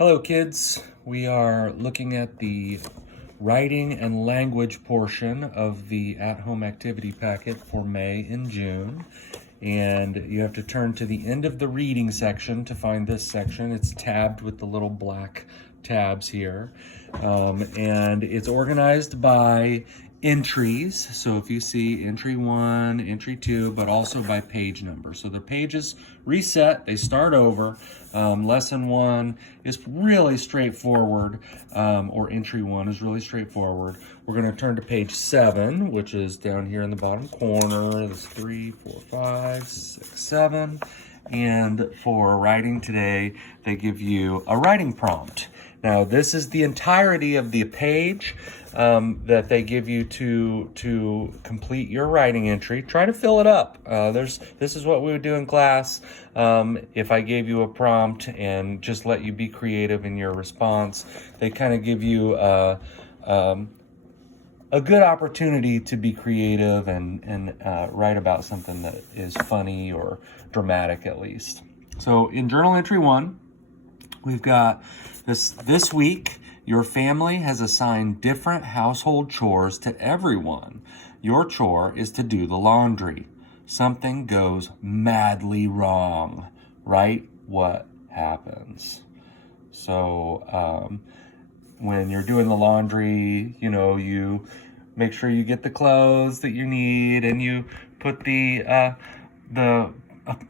Hello kids, we are looking at the writing and language portion of the at-home activity packet for May and June. And you have to turn to the end of the reading section to find this section. It's tabbed with the little black tabs here. And it's organized by entries. So if you see entry 1, entry 2, but also by page number. So the pages reset, they start over. Lesson 1 is really straightforward, or entry 1 is really straightforward. We're going to turn to page 7, which is down here in the bottom corner. There's 3, 4, 5, 6, 7. And for writing today, they give you a writing prompt. Now, this is the entirety of the page that they give you to complete your writing entry. Try to fill it up. This is what we would do in class. If I gave you a prompt and just let you be creative in your response, they kind of give you a good opportunity to be creative and write about something that is funny or dramatic at least. So in journal entry 1, we've got this week, your family has assigned different household chores to everyone. Your chore is to do the laundry. Something goes madly wrong. Write what happens. So when you're doing the laundry, you make sure you get the clothes that you need and you put the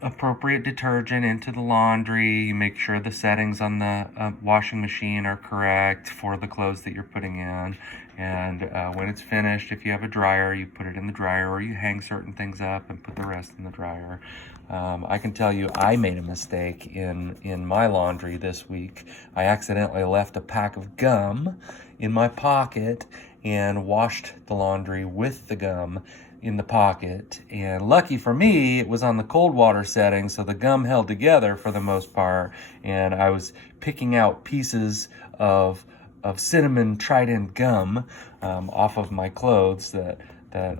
appropriate detergent into the laundry. You make sure the settings on the washing machine are correct for the clothes that you're putting in. And when it's finished, if you have a dryer, you put it in the dryer, or you hang certain things up and put the rest in the dryer. I can tell you I made a mistake in my laundry this week. I accidentally left a pack of gum in my pocket and washed the laundry with the gum in the pocket, and lucky for me, it was on the cold water setting, so the gum held together for the most part, and I was picking out pieces of cinnamon Trident gum off of my clothes that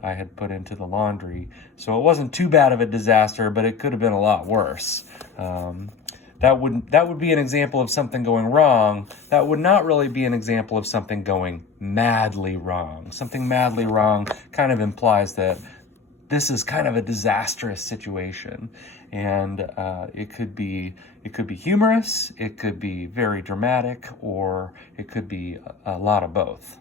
I had put into the laundry. So it wasn't too bad of a disaster, but it could have been a lot worse. That would be an example of something going wrong. That would not really be an example of something going madly wrong. Something madly wrong kind of implies that this is kind of a disastrous situation, and it could be humorous, it could be very dramatic, or it could be a lot of both.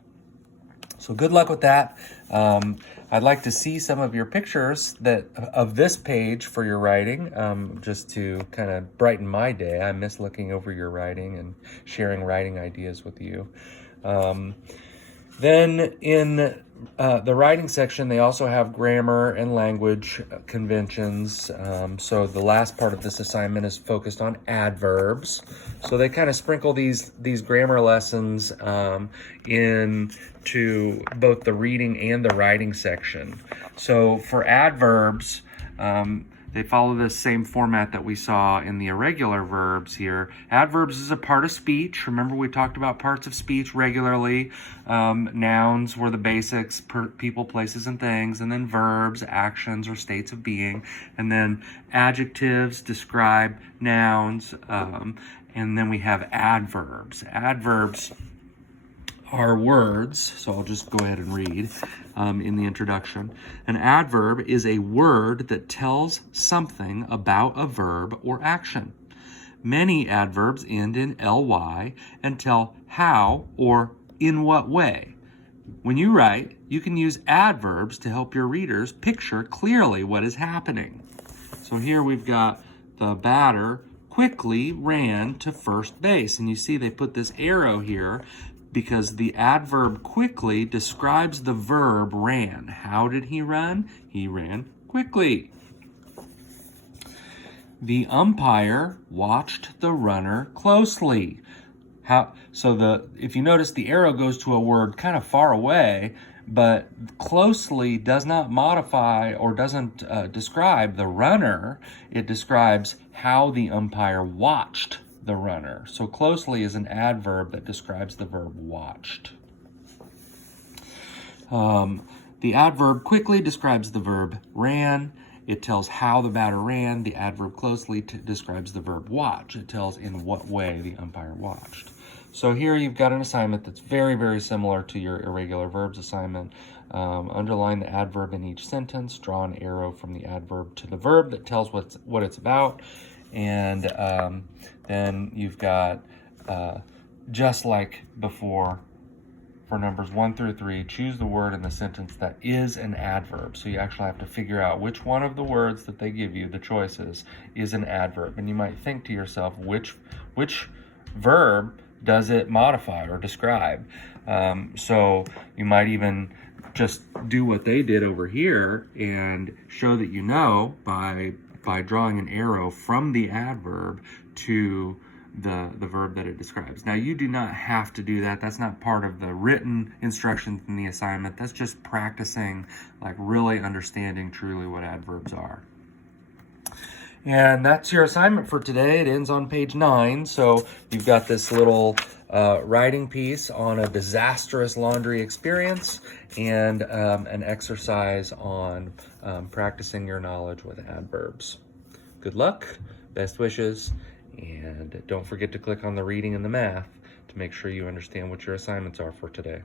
So good luck with that. I'd like to see some of your pictures of this page for your writing, just to kind of brighten my day. I miss looking over your writing and sharing writing ideas with you. Then in the writing section, they also have grammar and language conventions. So the last part of this assignment is focused on adverbs. So they kind of sprinkle these grammar lessons into both the reading and the writing section. So for adverbs, they follow the same format that we saw in the irregular verbs here. Adverbs is a part of speech. Remember, we talked about parts of speech regularly. Nouns were the basics, people, places, and things. And then verbs, actions, or states of being. And then adjectives describe nouns. And then we have adverbs. Adverbs are words, so I'll just go ahead and read in the introduction. An adverb is a word that tells something about a verb or action. Many adverbs end in ly and tell how or in what way. When you write, you can use adverbs to help your readers picture clearly what is happening. So here we've got the batter quickly ran to first base, and you see they put this arrow here because the adverb quickly describes the verb ran. How did he run? He ran quickly. The umpire watched the runner closely. If you notice, the arrow goes to a word kind of far away, but closely does not modify or doesn't describe the runner. It describes how the umpire watched the runner. So closely is an adverb that describes the verb watched. The adverb quickly describes the verb ran. it tells how the batter ran. The adverb closely describes the verb watch. It tells in what way the umpire watched. So here you've got an assignment that's very, very similar to your irregular verbs assignment. Underline the adverb in each sentence. Draw an arrow from the adverb to the verb that tells what it's about. And then you've got, just like before, for numbers 1 through 3, choose the word in the sentence that is an adverb. So you actually have to figure out which one of the words that they give you, the choices, is an adverb. And you might think to yourself, which verb does it modify or describe? So you might even just do what they did over here and show that you know by drawing an arrow from the adverb to the verb that it describes. Now, you do not have to do that. That's not part of the written instructions in the assignment. That's just practicing, like really understanding truly what adverbs are. And that's your assignment for today. It ends on page 9. So you've got this little writing piece on a disastrous laundry experience and an exercise on practicing your knowledge with adverbs. Good luck, best wishes, and don't forget to click on the reading and the math to make sure you understand what your assignments are for today.